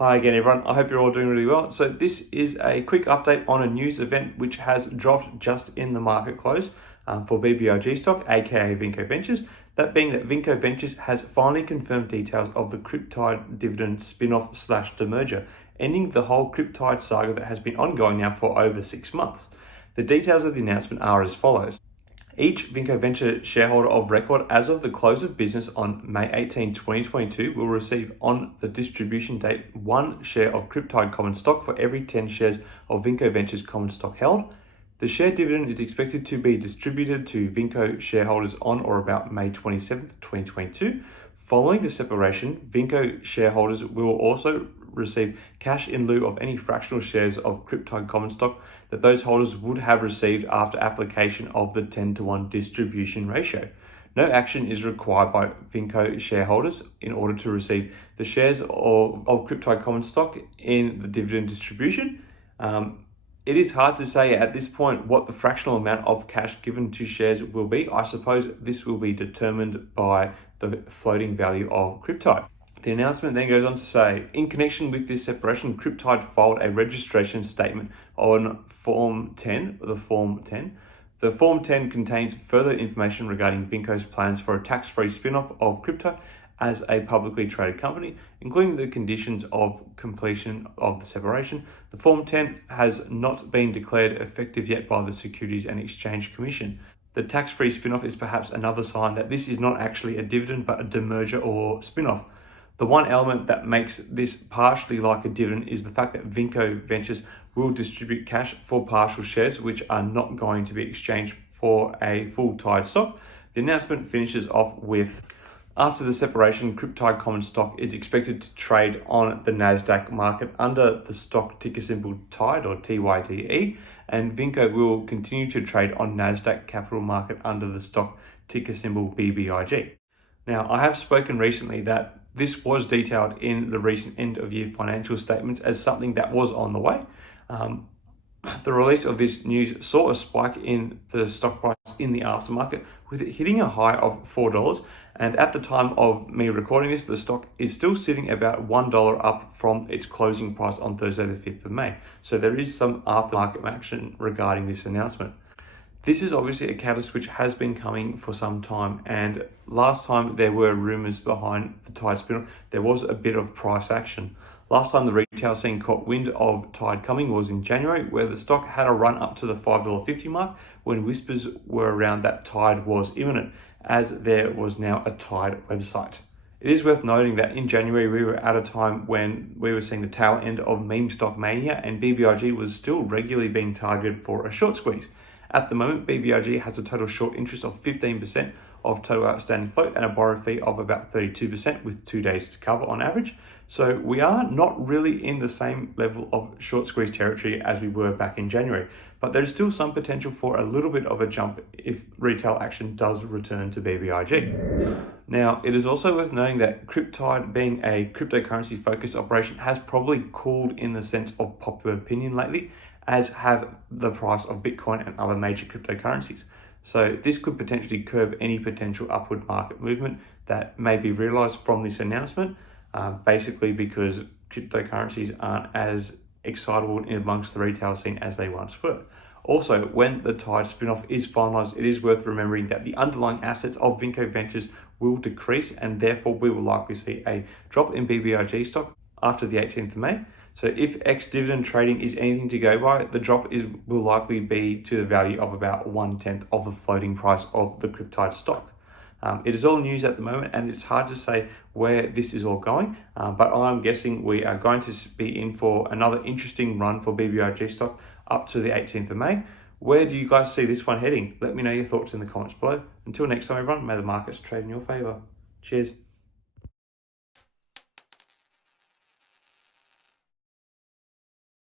Hi again everyone, I hope you're all doing really well. So this is a quick update on a news event which has dropped just in the market close for BBIG stock, aka VINCO Ventures. That being that VINCO Ventures has finally confirmed details of the Cryptyde Dividend spinoff / demerger, ending the whole Cryptyde saga that has been ongoing now for over 6 months. The details of the announcement are as follows. Each VINCO Venture shareholder of record as of the close of business on May 18, 2022 will receive on the distribution date 1 share of Cryptyde common stock for every 10 shares of VINCO Ventures common stock held. The share dividend is expected to be distributed to VINCO shareholders on or about May 27, 2022. Following the separation, VINCO shareholders will also receive cash in lieu of any fractional shares of Cryptyde common stock that those holders would have received after application of the 10-to-1 distribution ratio. No action is required by VINCO shareholders in order to receive the shares of Cryptyde common stock in the dividend distribution. It is hard to say at this point what the fractional amount of cash given to shares will be. I suppose this will be determined by the floating value of Cryptyde. The announcement then goes on to say, in connection with this separation, Cryptyde filed a registration statement on Form 10, the Form 10. The Form 10 contains further information regarding VINCO's plans for a tax-free spin-off of Cryptyde as a publicly traded company, including the conditions of completion of the separation. The Form 10 has not been declared effective yet by the Securities and Exchange Commission. The tax-free spin-off is perhaps another sign that this is not actually a dividend but a demerger or spin-off. The one element that makes this partially like a dividend is the fact that VINCO Ventures will distribute cash for partial shares which are not going to be exchanged for a full TYDE stock. The announcement finishes off with, after the separation, Cryptyde common stock is expected to trade on the NASDAQ market under the stock ticker symbol TYDE or TYDE, and VINCO will continue to trade on NASDAQ capital market under the stock ticker symbol BBIG. Now, I have spoken recently that this was detailed in the recent end of year financial statements as something that was on the way. The release of this news saw a spike in the stock price in the aftermarket, with it hitting a high of $4. And at the time of me recording this, the stock is still sitting about $1 up from its closing price on Thursday, the 5th of May. So there is some aftermarket action regarding this announcement. This is obviously a catalyst which has been coming for some time, and last time there were rumors behind the TYDE spin-off, there was a bit of price action. Last time the retail scene caught wind of TYDE coming was in January, where the stock had a run up to the $5.50 mark when whispers were around that TYDE was imminent, as there was now a TYDE website. It is worth noting that in January we were at a time when we were seeing the tail end of meme stock mania, and BBIG was still regularly being targeted for a short squeeze. At the moment, BBIG has a total short interest of 15% of total outstanding float and a borrow fee of about 32% with 2 days to cover on average. So we are not really in the same level of short squeeze territory as we were back in January, but there's still some potential for a little bit of a jump if retail action does return to BBIG. Now, it is also worth noting that Cryptyde, being a cryptocurrency focused operation, has probably cooled in the sense of popular opinion lately, as have the price of Bitcoin and other major cryptocurrencies. So this could potentially curb any potential upward market movement that may be realized from this announcement, basically because cryptocurrencies aren't as excitable amongst the retail scene as they once were. Also, when the TYDE spin-off is finalized, it is worth remembering that the underlying assets of VINCO Ventures will decrease, and therefore we will likely see a drop in BBIG stock after the 18th of May. So if ex-dividend trading is anything to go by, the drop will likely be to the value of about 1/10 of the floating price of the Cryptyde stock. It is all news at the moment, and it's hard to say where this is all going, but I'm guessing we are going to be in for another interesting run for BBIG stock up to the 18th of May. Where do you guys see this one heading? Let me know your thoughts in the comments below. Until next time, everyone, may the markets trade in your favor. Cheers.